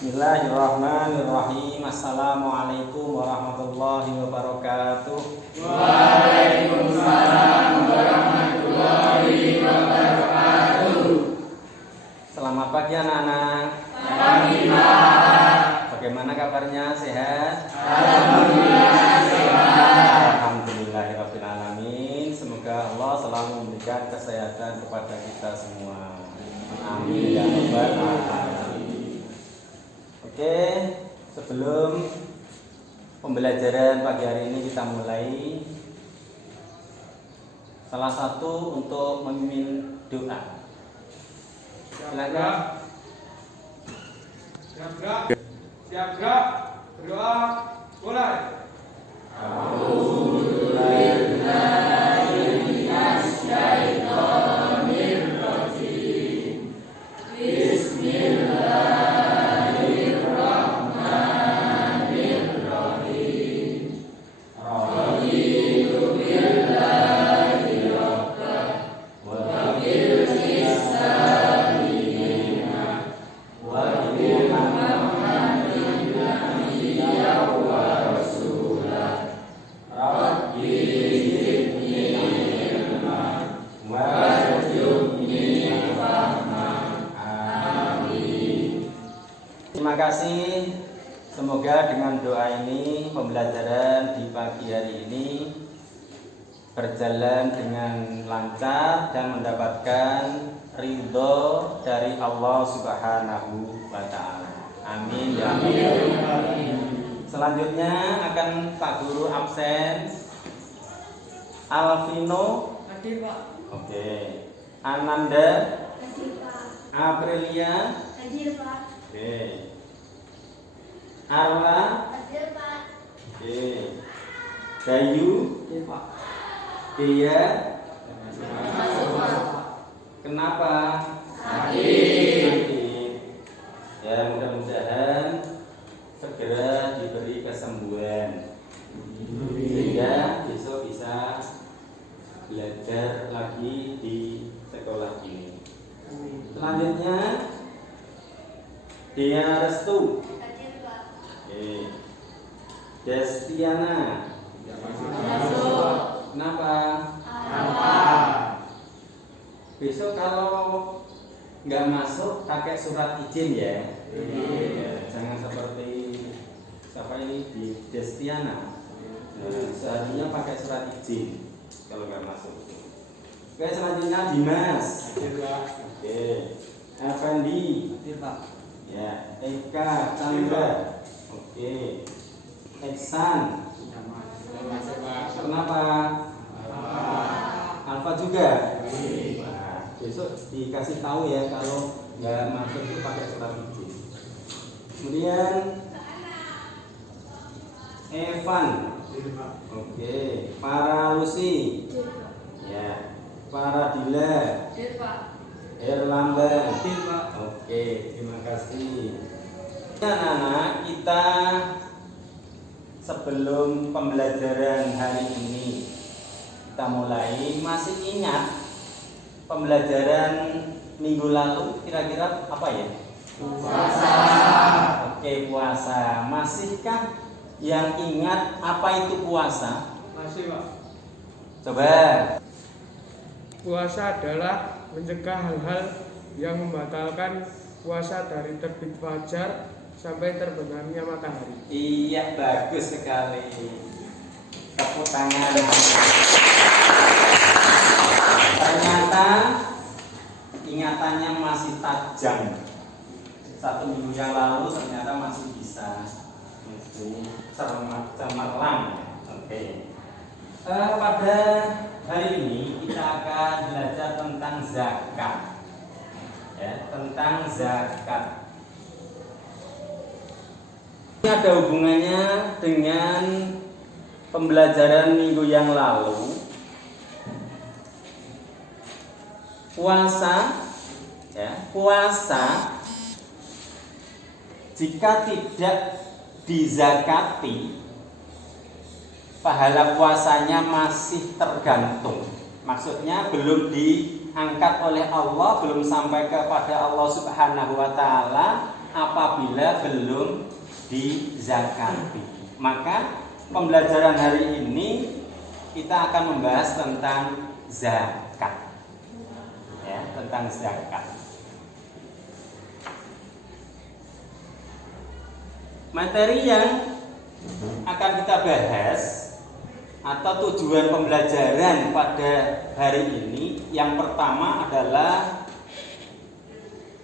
Bismillahirrahmanirrahim. Assalamualaikum warahmatullahi wabarakatuh. Waalaikumsalam warahmatullahi wabarakatuh. Selamat pagi anak-anak. Pagi Pak. Bagaimana kabarnya? Sehat? Alhamdulillah sehat. Alhamdulillahirabbil alamin. Semoga Allah selalu memberikan kesehatan kepada kita semua. Amin ya rabbal alamin. Oke, sebelum pembelajaran pagi hari ini kita mulai, salah satu untuk memimpin doa. Silakan. Siap gerak, berdoa, mulai. Terima kasih. Semoga dengan doa ini pembelajaran di pagi hari ini berjalan dengan lancar dan mendapatkan ridho dari Allah Subhanahu wa Ta'ala. Amin ya Rabbal. Selanjutnya akan Pak Guru absen. Alvino. Hadir Pak. Oke. Ananda. Hadir Pak. Aprilia. Hadir Pak. Oke. Arla. Hadir Pak. Oke. Bayu. Hadir Pak. Dia. Masuk Pak. Kenapa? Sakit. Ya, mudah-mudahan segera diberi kesembuhan sehingga besok bisa belajar lagi di sekolah ini. Selanjutnya Dia Restu. Hadir Pak. Oke. Destiana. Masuk. Kenapa? Apa? Besok kalau nggak masuk pakai surat izin ya. Ya, jangan seperti siapa ini di Destiana. Nah, seharusnya pakai surat izin kalau nggak masuk. Oke, selanjutnya Dimas. Oke. Effendi. Hadir Pak. Ya, Eka Chandra. Oke. Eksan. Kenapa? Alfa juga. Nah, besok dikasih tahu ya kalau nggak masuk itu pakai surat izin. Kemudian Evan. Oke. Para Lucy. Hadir Pak. Ya. Para Dila. Hadir Pak. Erlambang. Hadir Pak. Oke, terima kasih. Anak-anak, kita sebelum pembelajaran hari ini kita mulai, masih ingat pembelajaran minggu lalu kira-kira apa ya? Puasa. Oke, puasa. Masihkah yang ingat apa itu puasa? Masih Pak. Coba. Puasa adalah mencegah hal-hal yang membatalkan puasa dari terbit fajar sampai terbenamnya matahari. Iya, bagus sekali. Tepuk tangan. Ternyata ingatannya masih tajam. Satu minggu yang lalu ternyata masih bisa cemerlang. Oke. Pada hari ini kita akan belajar tentang zakat. Ya, tentang zakat. Ini ada hubungannya dengan pembelajaran minggu yang lalu. Puasa, ya, puasa jika tidak dizakati, pahala puasanya masih tergantung. Maksudnya belum diangkat oleh Allah, belum sampai kepada Allah Subhanahu wa Ta'ala, apabila belum dizakati. Maka pembelajaran hari ini kita akan membahas tentang zakat. Ya, tentang zakat. Materi yang akan kita bahas atau tujuan pembelajaran pada hari ini yang pertama adalah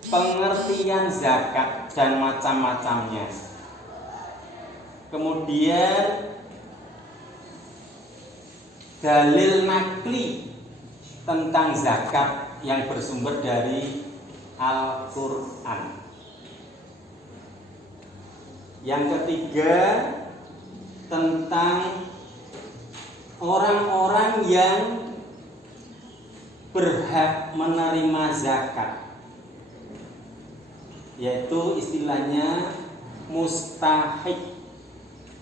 pengertian zakat dan macam-macamnya. Kemudian dalil nakli tentang zakat yang bersumber dari Al-Quran. Yang ketiga tentang orang-orang yang berhak menerima zakat, yaitu istilahnya mustahik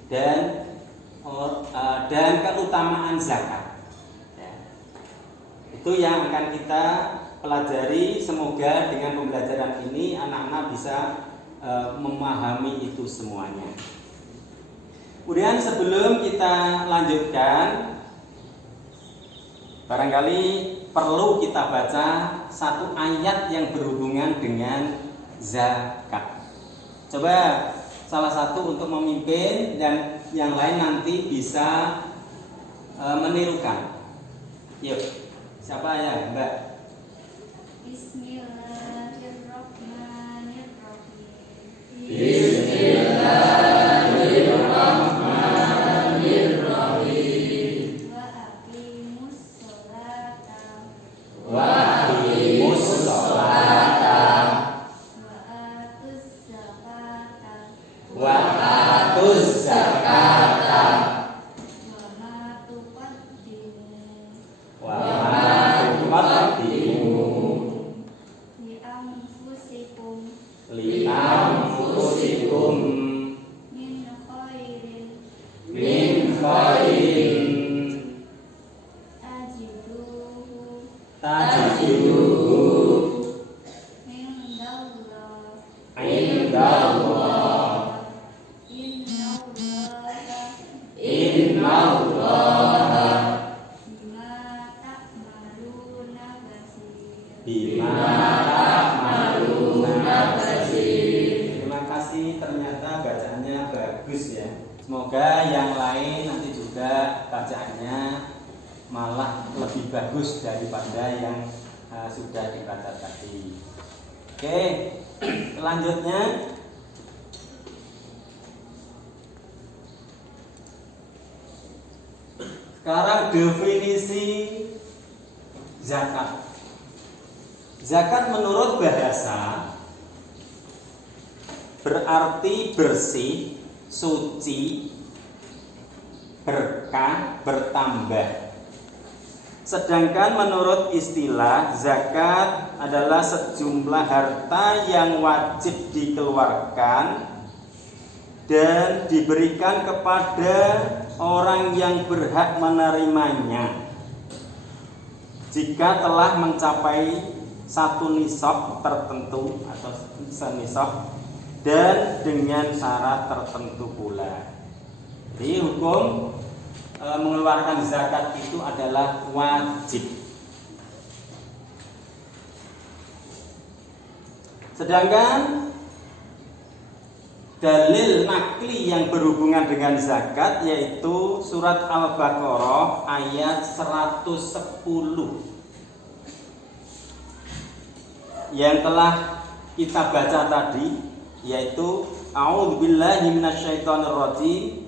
dan keutamaan zakat. Ya. Itu yang akan kita pelajari. Semoga dengan pembelajaran ini anak-anak bisa memahami itu semuanya. Kemudian sebelum kita lanjutkan, barangkali perlu kita baca satu ayat yang berhubungan dengan zakat. Coba salah satu untuk memimpin dan yang lain nanti bisa menirukan. Yuk, siapa ya, Mbak? Bismillahirrahmanirrahim. Bismillahirrahmanirrahim. Wa aqimus sholata Wa atuz zakata wa ma tuqaddimu li anfusikum min khairin tajiduhu indallah innallaha bima ta'maluna basir. Terima kasih, ternyata bacaannya bagus ya. Semoga yang lain nanti juga bacaannya malah lebih bagus daripada yang sudah dibaca tadi. Oke, selanjutnya sekarang definisi zakat. Zakat menurut bahasa berarti bersih, suci, berkah, bertambah. Sedangkan menurut istilah zakat adalah sejumlah harta yang wajib dikeluarkan dan diberikan kepada orang yang berhak menerimanya jika telah mencapai satu nisab tertentu atau senisab dan dengan syarat tertentu pula. Jadi hukum mengeluarkan zakat itu adalah wajib. Sedangkan dalil nakli yang berhubungan dengan zakat yaitu surat Al-Baqarah ayat 110 yang telah kita baca tadi, yaitu a'udzubillahi minasyaitonirrajim.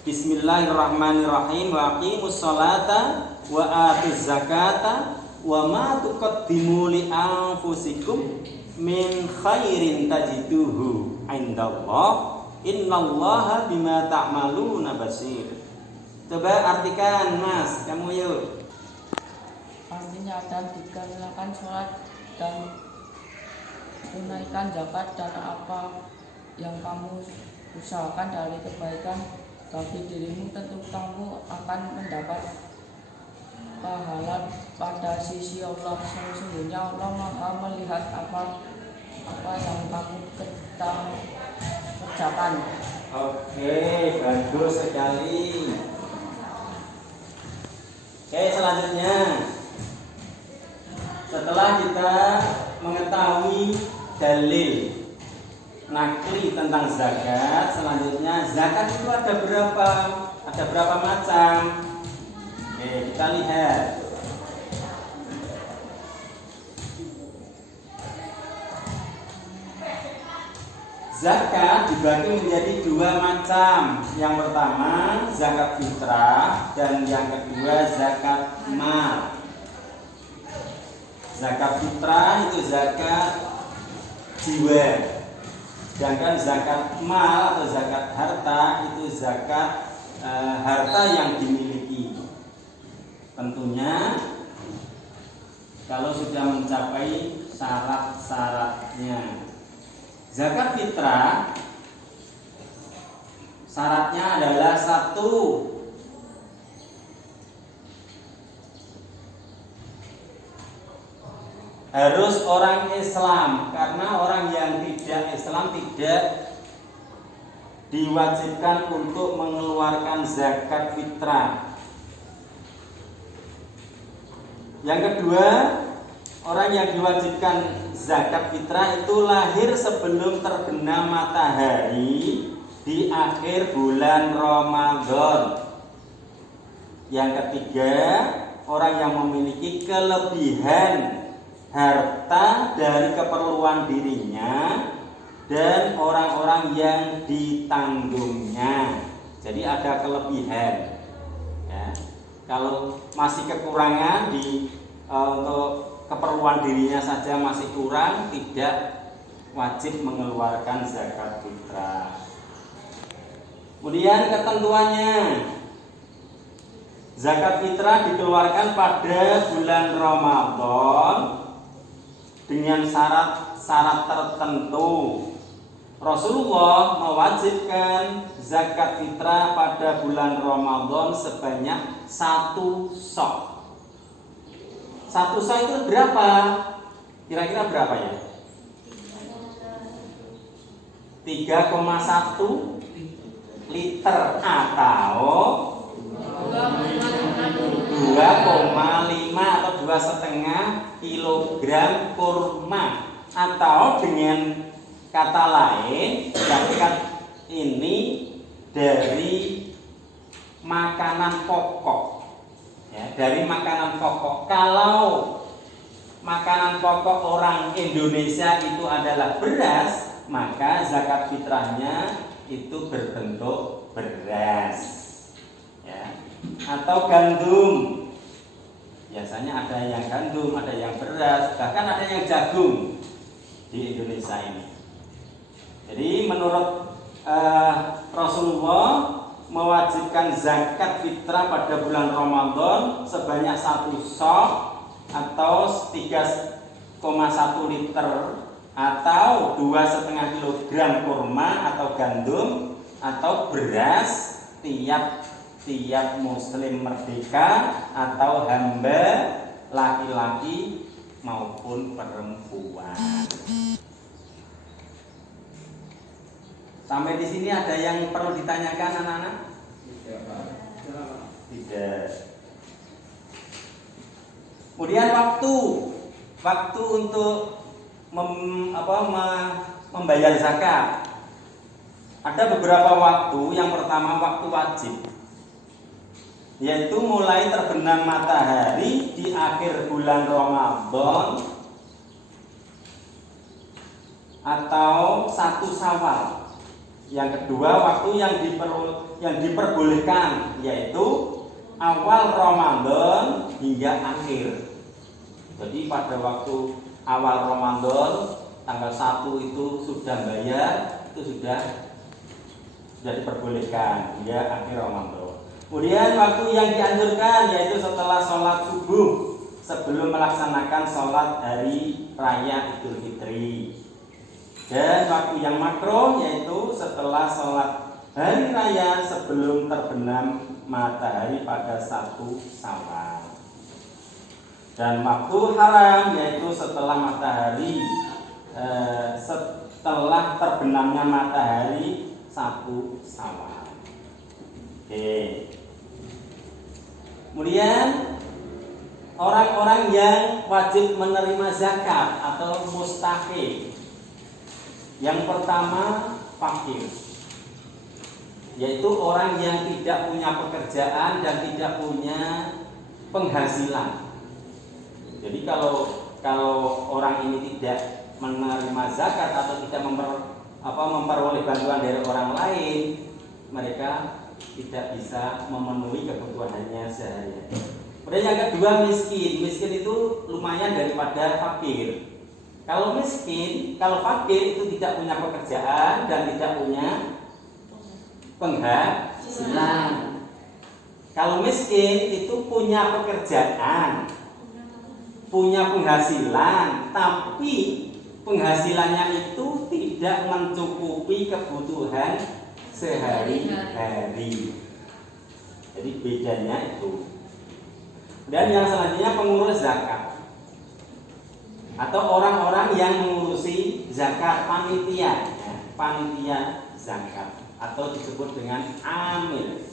Bismillahirrahmanirrahim. Wa aqimus sholata wa atuz zakata wa ma tuqaddimu li anfusikum min khairin tajiduhu indallah innallaha bima ta'maluna basir. Coba artikan, Mas, kamu yuk. Artinya dan dikarenakan sholat dan tunaikan zakat dan apa yang kamu usahakan dari kebaikan bagi dirimu, tentu kamu akan mendapat pahala pada sisi Allah. Sesungguhnya Allah Maha melihat apa apa yang kamu kerjakan. Oke, bagus sekali. Oke, selanjutnya setelah kita mengetahui dalil nakli tentang zakat, selanjutnya zakat itu ada berapa? Ada berapa macam? Oke, kita lihat. Zakat dibagi menjadi dua macam. Yang pertama zakat fitrah dan yang kedua zakat mal. Zakat fitrah itu zakat jiwa. Sedangkan zakat mal atau zakat harta itu zakat harta yang dimiliki. Tentunya kalau sudah mencapai syarat-syaratnya. Zakat fitrah syaratnya adalah satu, harus orang Islam, karena orang yang tidak Islam tidak diwajibkan untuk mengeluarkan zakat fitrah. Yang kedua, orang yang diwajibkan zakat fitrah itu lahir sebelum terbenam matahari di akhir bulan Ramadan. Yang ketiga, orang yang memiliki kelebihan harta dari keperluan dirinya dan orang-orang yang ditanggungnya. Jadi ada kelebihan. Ya. Kalau masih kekurangan untuk keperluan dirinya saja masih kurang, tidak wajib mengeluarkan zakat fitrah. Kemudian ketentuannya, zakat fitrah dikeluarkan pada bulan Ramadan dengan syarat-syarat tertentu. Rasulullah mewajibkan zakat fitrah pada bulan Ramadan sebanyak 1 sok. 1 sok itu berapa? Kira-kira berapa ya? 3,1 liter atau 2,5 atau 2,5 kilogram kurma. Atau dengan kata lain, zakat ini dari makanan pokok. Ya, dari makanan pokok. Kalau makanan pokok orang Indonesia itu adalah beras, maka zakat fitrahnya itu berbentuk beras. Ya. Atau gandum. Biasanya ada yang gandum, ada yang beras, bahkan ada yang jagung di Indonesia ini. Jadi menurut Rasulullah mewajibkan zakat fitrah pada bulan Ramadan sebanyak 1 sok atau 3,1 liter atau 2,5 kilogram kurma atau gandum atau beras tiap muslim merdeka atau hamba laki-laki maupun perempuan. Sampai di sini ada yang perlu ditanyakan anak-anak? Tidak. Kemudian waktu untuk membayar zakat. Ada beberapa waktu. Yang pertama waktu wajib, yaitu mulai terbenam matahari di akhir bulan Ramadan atau 1 Syawal. Yang kedua waktu yang diperbolehkan, yaitu awal Ramadan hingga akhir. Jadi pada waktu awal Ramadan tanggal 1 itu sudah bayar, itu sudah diperbolehkan hingga akhir Ramadan. Kemudian waktu yang dianjurkan yaitu setelah sholat subuh sebelum melaksanakan sholat hari raya Idul Fitri. Dan waktu yang makruh yaitu setelah sholat hari raya sebelum terbenam matahari pada 1 Syawal. Dan waktu haram yaitu setelah matahari setelah terbenamnya matahari 1 Syawal. Oke. Kemudian orang-orang yang wajib menerima zakat atau mustahik. Yang pertama fakir, yaitu orang yang tidak punya pekerjaan dan tidak punya penghasilan. Jadi kalau orang ini tidak menerima zakat atau tidak memperoleh bantuan dari orang lain, mereka tidak bisa memenuhi kebutuhannya sehari-hari. Kemudian yang kedua miskin. Miskin itu lumayan daripada fakir. Kalau fakir itu tidak punya pekerjaan dan tidak punya penghasilan. Kalau miskin itu punya pekerjaan, punya penghasilan, tapi penghasilannya itu tidak mencukupi kebutuhan sehari-hari. Jadi bedanya itu. Dan yang selanjutnya pengurus zakat atau orang-orang yang mengurusi zakat, panitia, panitia zakat atau disebut dengan amil.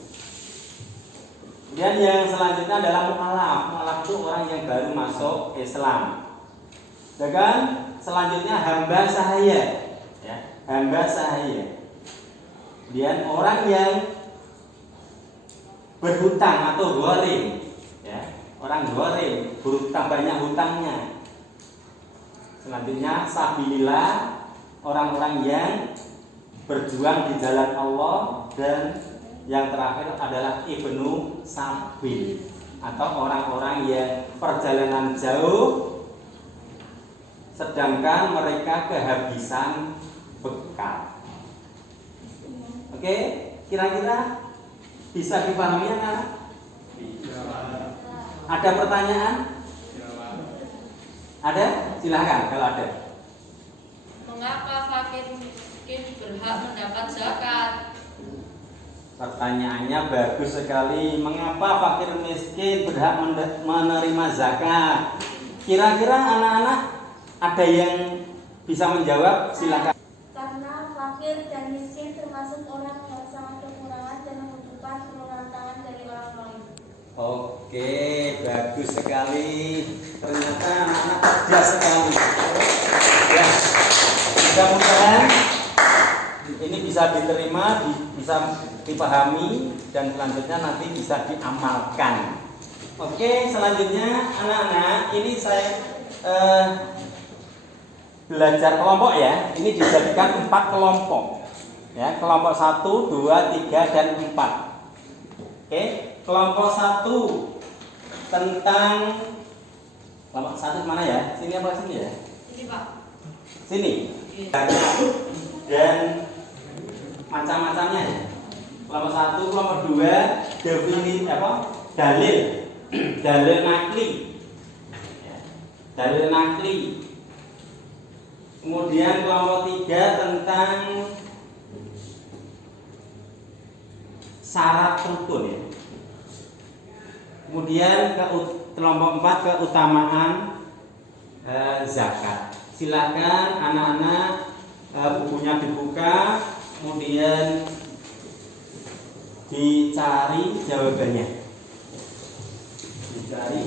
Dan yang selanjutnya adalah mu'alaf. Mu'alaf itu orang yang baru masuk Islam. Dan selanjutnya hamba sahaya, ya, hamba sahaya. Kemudian orang yang berhutang atau gharim, ya, orang gharim, berhutang, banyak hutangnya. Selanjutnya sabilillah, orang-orang yang berjuang di jalan Allah. Dan yang terakhir adalah ibnu sabil atau orang-orang yang perjalanan jauh sedangkan mereka kehabisan bekal. Oke, kira-kira bisa dipahami anak? Ada pertanyaan? Ada? Silahkan kalau ada. Mengapa fakir miskin berhak mendapat zakat? Pertanyaannya bagus sekali. Mengapa fakir miskin berhak menerima zakat? Kira-kira anak-anak ada yang bisa menjawab? Silakan. Karena fakir dan miskin termasuk orang yang sangat kekurangan dan membutuhkan pertolongan tangan dari orang lain. Oke, bagus sekali. Ternyata anak-anak cerdas sekali. Ya, mudah-mudahan ini bisa diterima, bisa dipahami, dan selanjutnya nanti bisa diamalkan. Oke, selanjutnya anak-anak, ini saya belajar kelompok ya. Ini dijadikan 4 kelompok. Ya, kelompok 1, 2, 3, dan 4. Oke, kelompok 1 tentang kelompok 1 mana ya? Sini apa sini ya? Ini Pak. Sini. Dan macam-macamnya ya. Kelompok 1, kelompok 2 definisi dalil. Dalil nakli. Ya, dalil nakli. Kemudian kelompok 3 tentang syarat rukun ya. Kemudian kelompok 4 keutamaan zakat. Silakan anak-anak, bukunya dibuka, kemudian dicari jawabannya. Dicari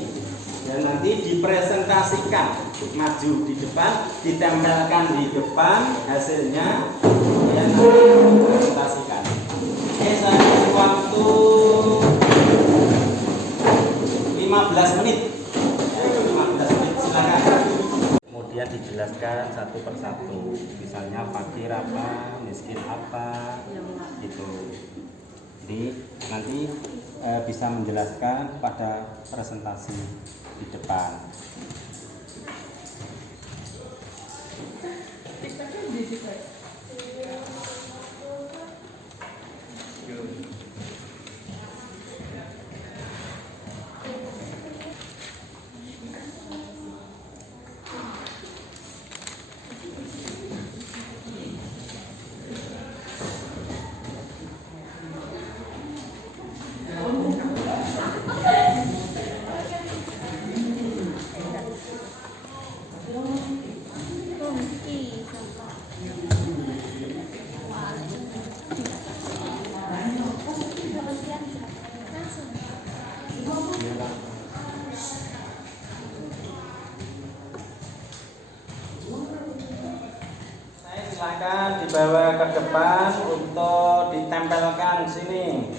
dan nanti dipresentasikan, maju di depan, ditempelkan di depan hasilnya, kemudian nanti dipresentasikan. Oke, saya beri waktu 15 menit. Ya, 15 menit, silakan. Kemudian dijelaskan satu persatu, misalnya fakir apa, miskin apa, gitu. Jadi nanti bisa menjelaskan pada presentasi di depan. depan untuk ditempelkan sini.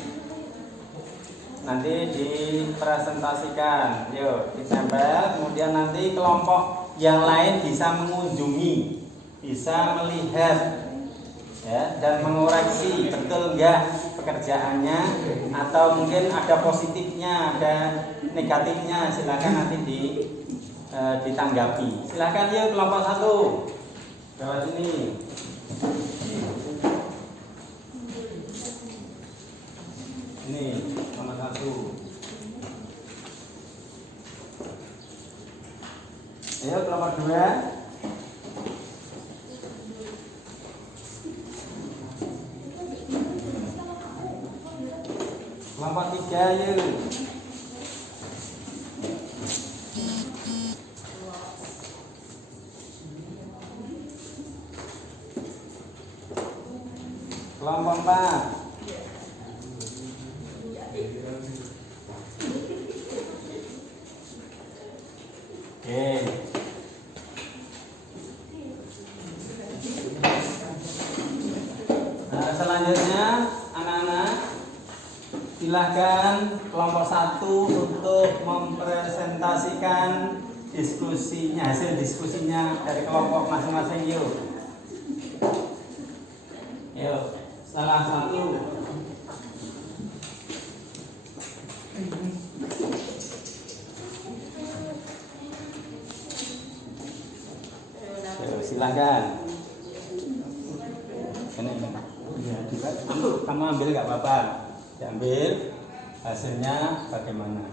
Nanti dipresentasikan. Yuk, ditempel. Kemudian nanti kelompok yang lain bisa mengunjungi, bisa melihat, ya, dan mengoreksi betul enggak pekerjaannya, atau mungkin ada positifnya, ada negatifnya, silakan nanti ditanggapi. Silakan yuk kelompok 1. Bawah sini. Ini nomor 1. Ayo kelompok 2. Kelompok 3 yuk. Kelompok 4. Oke. Nah, selanjutnya anak-anak, silahkan kelompok 1 untuk mempresentasikan diskusinya, hasil diskusinya dari kelompok masing-masing yuk. Yuk, salah satu. Yuk, silakan. Ini. Ya, juga. Kamu ambil nggak apa-apa. Diambil. Hasilnya bagaimana?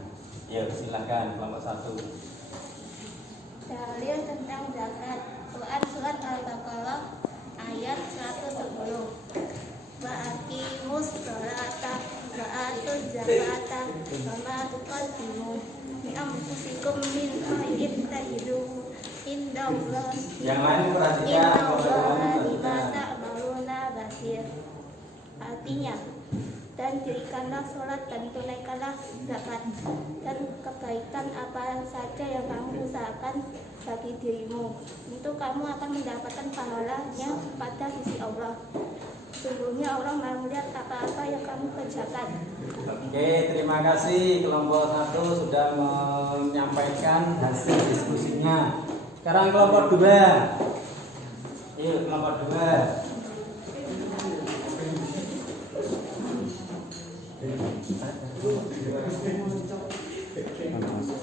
Yuk, silakan kelompok 1. Dalil tentang zakat. Quran surat Al-Baqarah ayat 110. Wa aqimus sholata wa atuz zakata wa ma tuqaddimu min anfusikum min khairin tajiduhu indallah. Yang lain perhatikan. Innallaha bima ta'maluna basir. Artinya, dan dirikanlah sholat dan tunaikanlah zakat, dan kebaikan apa saja yang kamu usahakan bagi dirimu, itu kamu akan mendapatkan pahalanya pada sisi Allah. Sungguhnya Allah melihat apa-apa yang kamu kerjakan. Oke, terima kasih kelompok 1 sudah menyampaikan hasil diskusinya. Sekarang kelompok 2. Yuk, kelompok 2.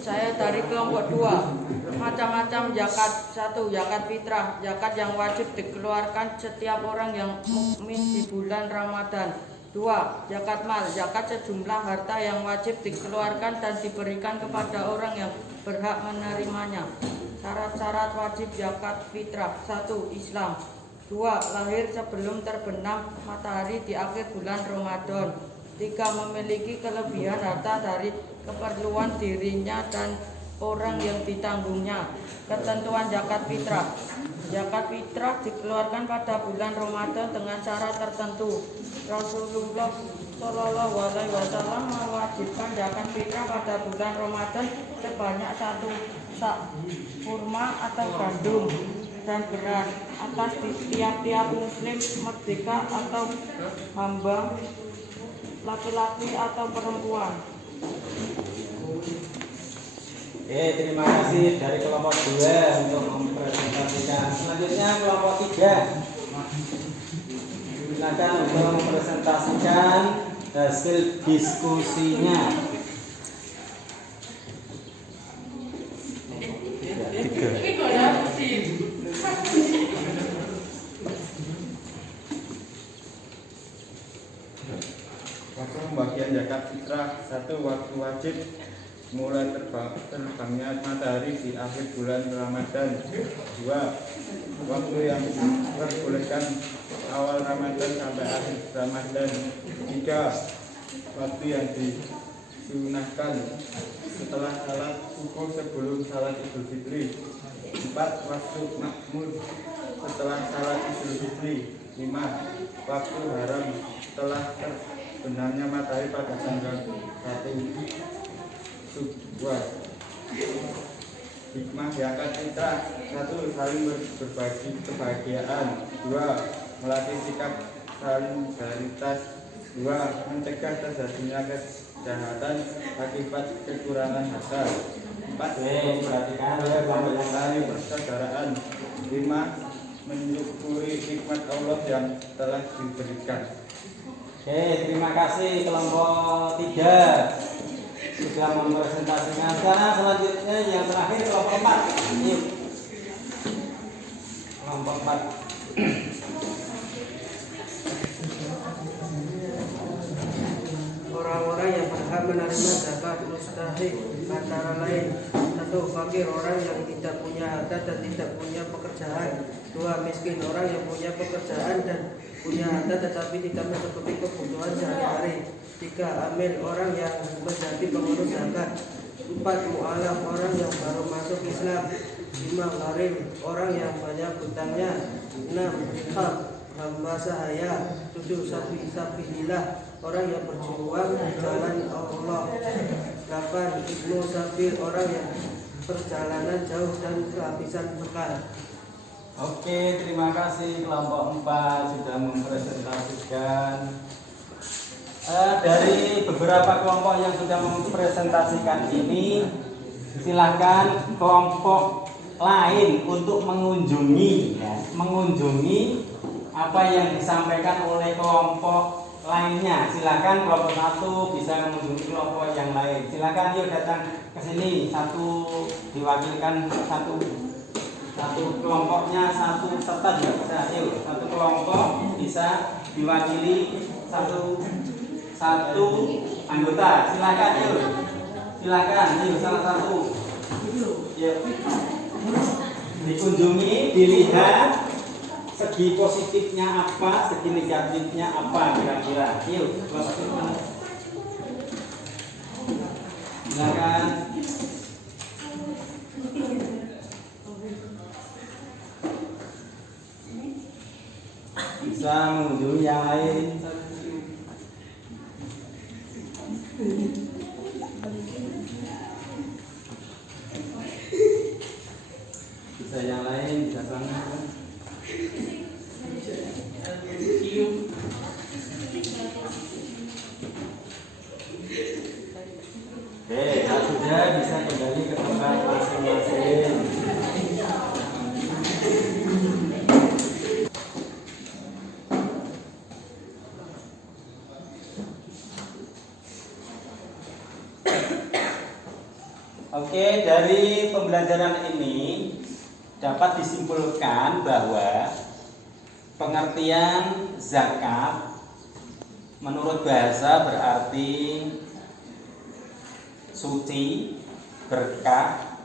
Saya dari kelompok 2. Macam-macam zakat. 1. Zakat fitrah, zakat yang wajib dikeluarkan setiap orang yang mukmin di bulan Ramadan. 2. Zakat mal, zakat sejumlah harta yang wajib dikeluarkan dan diberikan kepada orang yang berhak menerimanya. Syarat-syarat wajib zakat fitrah. 1. Islam. 2. Lahir sebelum terbenam matahari di akhir bulan Ramadan. 3. Memiliki kelebihan harta dari keperluan dirinya dan orang yang ditanggungnya. Ketentuan zakat fitrah. Zakat fitrah dikeluarkan pada bulan Ramadan dengan syarat tertentu. Rasulullah Shallallahu Alaihi Wasallam mewajibkan zakat fitrah pada bulan Ramadan sebanyak 1 sak kurma atau gandum dan beras atas tiap-tiap muslim merdeka atau hamba, laki-laki atau perempuan. Terima kasih dari kelompok 2 untuk mempresentasikan. Selanjutnya kelompok 3. Silakan untuk mempresentasikan hasil diskusinya. 3. Waktu pembagian zakat fitrah. 1. Waktu wajib mulai terbangnya matahari di akhir bulan Ramadan. 2. Waktu yang diperbolehkan awal Ramadan sampai akhir Ramadan. 3. Waktu yang disunahkan setelah salat subuh sebelum salat Idul Fitri. 4. Waktu makmur setelah salat Idul Fitri. 5. Waktu haram setelah terbenamnya matahari pada tanggal 1 Subhan. Hikmah zakat fitrah. 1. Saling berbagi kebahagiaan. 2. melatih sikap solidaritas. 2. Mencegah terjadinya kejahatan akibat kekurangan harta. 4. Perhatikan ya kelompok yang Tali persaudaraan. 5. Mensyukuri nikmat Allah yang telah diberikan. Oke, terima kasih kelompok 3 sudah mempresentasikan. Sekarang selanjutnya yang terakhir kelompok 4. Yuk. Kelompok 4. Orang-orang yang berhak menerima zakat mustahik antara lain: 1. Fakir, orang yang tidak punya harta dan tidak punya pekerjaan. 2. Miskin, orang yang punya pekerjaan dan punya harta tetapi tidak mencukupi kebutuhan sehari-hari. 3. Amil, orang yang menjadi pengurus zakat. 4. Mu'alaf, orang yang baru masuk Islam. 5. Gharim, orang yang banyak hutangnya. 6. Hab, hamba sahaya. 7. Sabilillah, orang yang berjuang di jalan Allah. 8. Ibnu Sabil, orang yang perjalanan jauh dan kehabisan bekal. Oke, terima kasih kelompok 4 sudah mempresentasikan. Dari beberapa kelompok yang sudah mempresentasikan ini, silahkan kelompok lain untuk mengunjungi apa yang disampaikan oleh kelompok lainnya. Silakan kelompok 1 bisa mengunjungi kelompok yang lain. Silakan yuk datang ke sini, satu diwakilkan satu kelompoknya, satu peserta juga bisa. Yuk, satu kelompok bisa diwakili satu anggota. Silakan yuk. Silakan yuk salah satu. Yuk. Dikunjungi, dilihat segi positifnya apa, segi negatifnya apa kira-kira. Yuk, silakan. Bisa mengunjungi yang lain. Bisa yang lain, bisa sana. Oke, sudah bisa kembali ke tempat masing-masing. Oke, dari pembelajaran ini dapat disimpulkan bahwa pengertian zakat menurut bahasa berarti suci, berkah,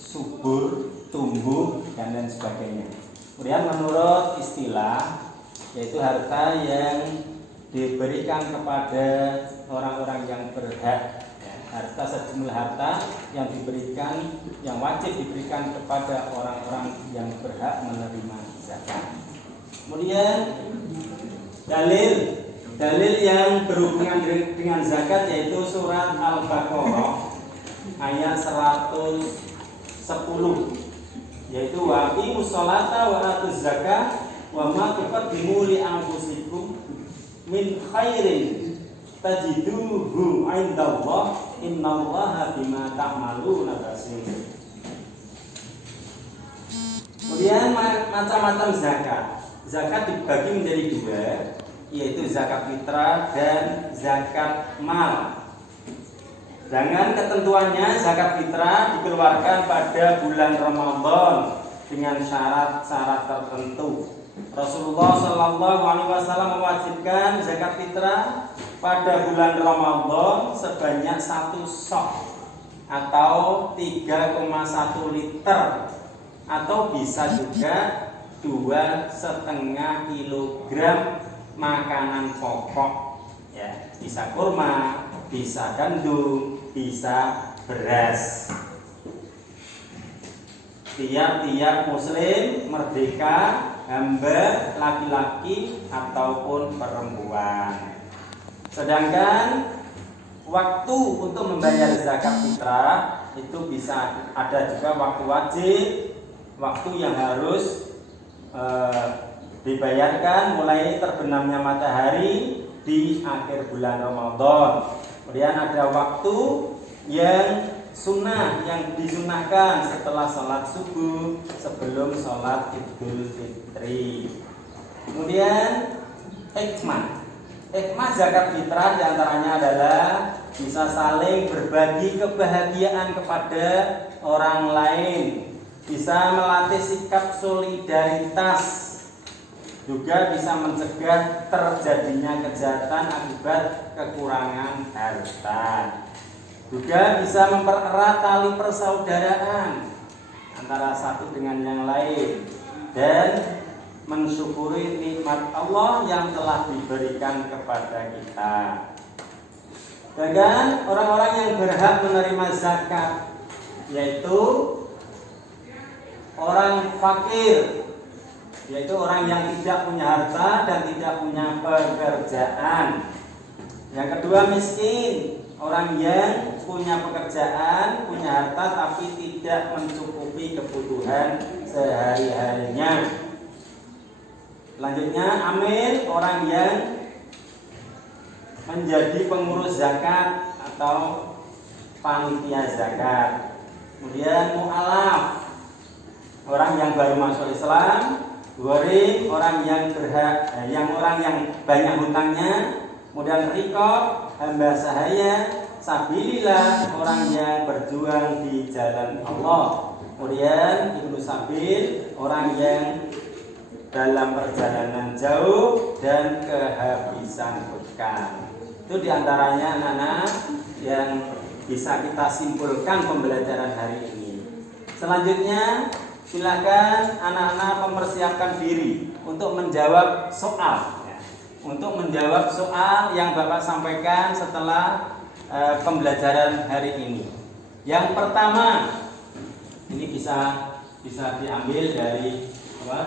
subur, tumbuh, dan lain sebagainya. Kemudian menurut istilah yaitu harta yang diberikan kepada orang-orang yang berhak. Harta, sejumlah harta yang diberikan, yang wajib diberikan kepada orang-orang yang berhak menerima zakat. Kemudian dalil yang berhubungan dengan zakat yaitu surat Al-Baqarah ayat 110, yaitu wa aqimus sholata wa atuz zakah wa ma tuqaddimu li anfusikum min khairin tajiduhu 'indallah innallaha bima ta'maluna basir. Kemudian macam-macam zakat. Zakat dibagi menjadi 2, yaitu zakat fitrah dan zakat mal. Dengan ketentuannya, zakat fitrah dikeluarkan pada bulan Ramadan dengan syarat-syarat tertentu. Rasulullah Shallallahu Alaihi Wasallam mewajibkan zakat fitrah pada bulan Ramadan sebanyak 1 sok atau 3,1 liter, atau bisa juga 2,5 kilogram makanan pokok, ya, bisa kurma, bisa gandum, bisa beras. Tiap-tiap muslim merdeka, hamba laki-laki ataupun perempuan. Sedangkan waktu untuk membayar zakat fitrah itu bisa ada juga waktu wajib, waktu yang harus dibayarkan mulai terbenamnya matahari di akhir bulan Ramadan. Kemudian ada waktu yang sunnah yang disunahkan setelah sholat subuh sebelum sholat Idul Fitri. Kemudian hikmah zakat fitrah diantaranya adalah bisa saling berbagi kebahagiaan kepada orang lain, bisa melatih sikap solidaritas, juga bisa mencegah terjadinya kejahatan akibat kekurangan harta, juga bisa mempererat tali persaudaraan antara satu dengan yang lain, dan mensyukuri nikmat Allah yang telah diberikan kepada kita. Dan orang-orang yang berhak menerima zakat yaitu orang fakir, yaitu orang yang tidak punya harta dan tidak punya pekerjaan. Yang kedua miskin, orang yang punya pekerjaan, punya harta tapi tidak mencukupi kebutuhan sehari-harinya. Selanjutnya amil, orang yang menjadi pengurus zakat atau panitia zakat. Kemudian mu'alaf, orang yang baru masuk Islam. Gharim, orang yang orang yang banyak hutangnya. Kemudian riqab, hamba sahaya. Sabilillah, orang yang berjuang di jalan Allah. Kemudian ibnu sabil, orang yang dalam perjalanan jauh dan kehabisan bekal. Itu diantaranya anak-anak yang bisa kita simpulkan pembelajaran hari ini. Selanjutnya silakan anak-anak mempersiapkan diri untuk menjawab soal, untuk menjawab soal yang Bapak sampaikan setelah pembelajaran hari ini. Yang pertama, ini bisa diambil dari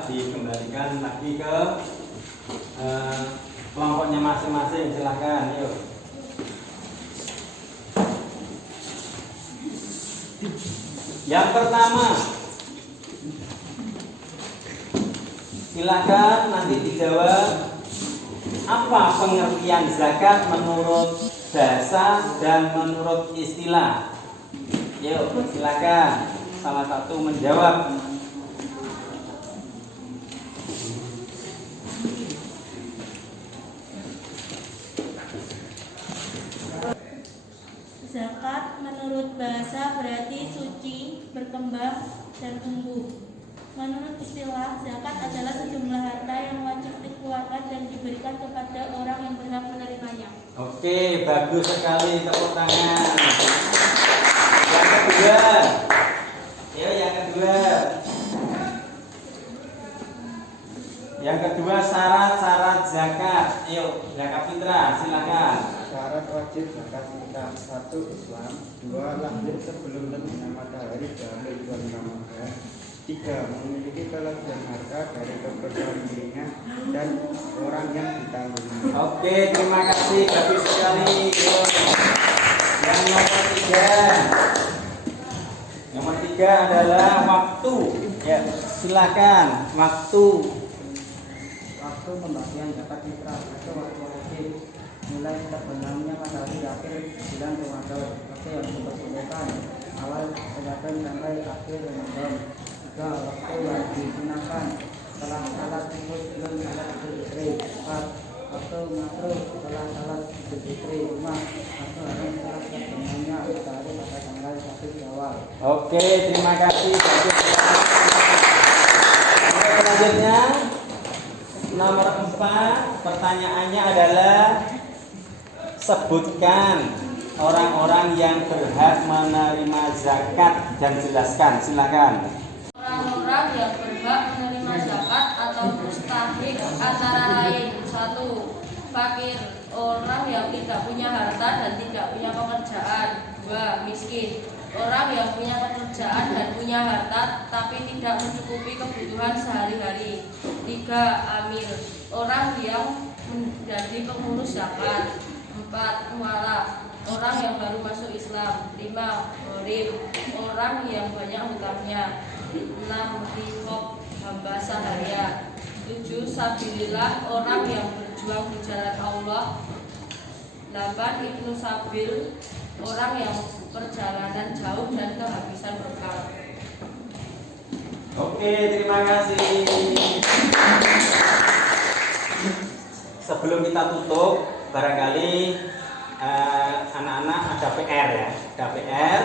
dikembalikan lagi ke kelompoknya masing-masing. Silahkan, yuk. Yang pertama, silahkan nanti dijawab apa pengertian zakat menurut bahasa dan menurut istilah. Yuk, silakan salah satu menjawab. Zakat menurut bahasa berarti suci, berkembang, dan tumbuh. Menurut istilah, zakat adalah sejumlah harta yang wajib dikeluarkan dan diberikan kepada orang yang berhak menerimanya. Oke, bagus sekali, tepuk tangan. Yang kedua, yang kedua syarat-syarat zakat. Yuk, zakat fitrah, silakan. Syarat wajib zakat fitrah: 1. Islam. 2. Lahir sebelum terbitnya matahari dari bulan Ramadan. 3. Memiliki kelebihan harta dari keperluan dirinya dan orang yang ditanggung. Oke, terima kasih, bagus sekali. Yang nomor 3 adalah waktu. Ya, silakan waktu. Waktu pembagian zakat fitrah atau waktu wajib mulai terbenamnya matahari di akhir bulan Ramadan. Waktu yang diperbolehkan awal Ramadan sampai akhir Ramadan. 3. Waktu yang digunakan setelah salat subuh sebelum salat Idul Fitri. 4. Waktu makruh setelah salat Idul Fitri. 5. Waktu haram setelah terbenamnya matahari pada tanggal 1 Syawal. Oke, terima kasih. Selanjutnya nomor 4, pertanyaannya adalah sebutkan orang-orang yang berhak menerima zakat dan jelaskan. Silakan. Orang-orang yang berhak menerima zakat atau mustahik antara lain: 1. Fakir, orang yang tidak punya harta dan tidak punya pekerjaan. 2. Miskin, orang yang punya pekerjaan dan punya harta tapi tidak mencukupi kebutuhan sehari-hari. 3. Amil, orang yang menjadi pengurus zakat. 4. Mualaf, orang yang baru masuk Islam. 5. Gharim, orang yang banyak hutangnya. 6. Riqab, hamba sahaya. 7. Sabilillah, orang yang berjuang di jalan Allah. 8. Ibnu Sabil, orang yang perjalanan jauh dan kehabisan bekal. Oke, terima kasih. Sebelum kita tutup, barangkali anak-anak ada PR ya. Ada PR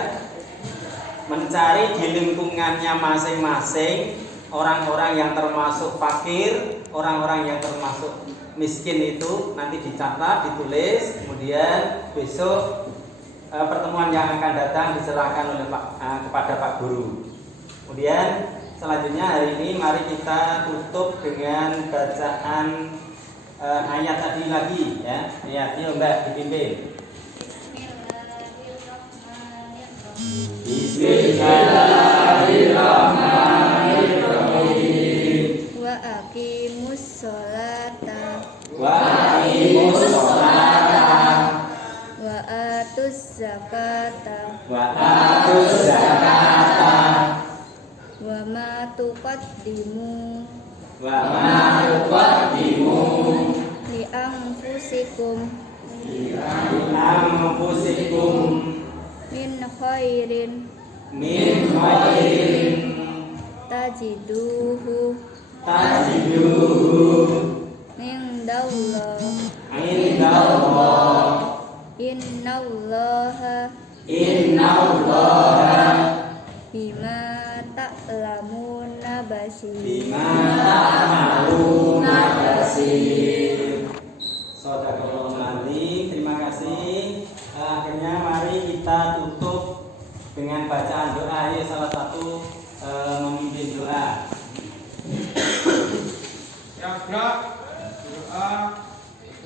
mencari di lingkungannya masing-masing orang-orang yang termasuk fakir, orang-orang yang termasuk miskin itu nanti dicatat, ditulis, kemudian besok pertemuan yang akan datang diserahkan oleh kepada Pak Guru. Kemudian selanjutnya hari ini mari kita tutup dengan bacaan ayat tadi lagi ya. Ayatnya Mbak dipimpin. Bismillahirrahmanirrahim. Wa aqimus sholata Wa aqimus sholata wa atuz zakata wa atuz zakata wa ma tuqaddimu wa ma tuqaddimu li anfusikum li anfusikum min khairin min khairin tajiduhu indallah innallaha bima ta'lamuna basir. Sadaqallahu alazim. Terima kasih. Akhirnya mari kita tutup dengan bacaan doa. Ayo salah satu memimpin doa. Ya, gerak. Doa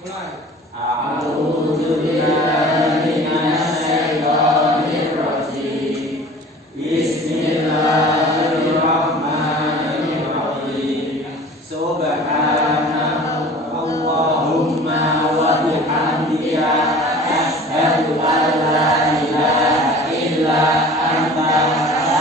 mulai. A'udzubillahi minasyaitonirrajim. Bismillahirrahmanirrahim. Subhanallahumma wa bihamdika asyhadu an la ilaha illa anta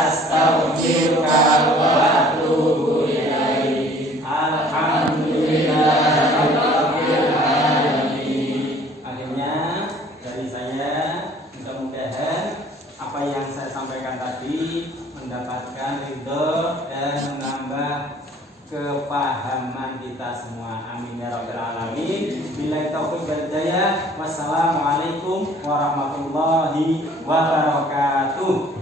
astaghfiruka wa atubu ilaik. Alhamdulillahirabbil alamin. Akhirnya dari saya mudah-mudahan apa yang saya sampaikan tadi mendapatkan ridho dan menambah kepahaman kita semua. Amin ya rabbal alamin. Billahi taufiq wal hidayah. Wassalamualaikum warahmatullahi wabarakatuh.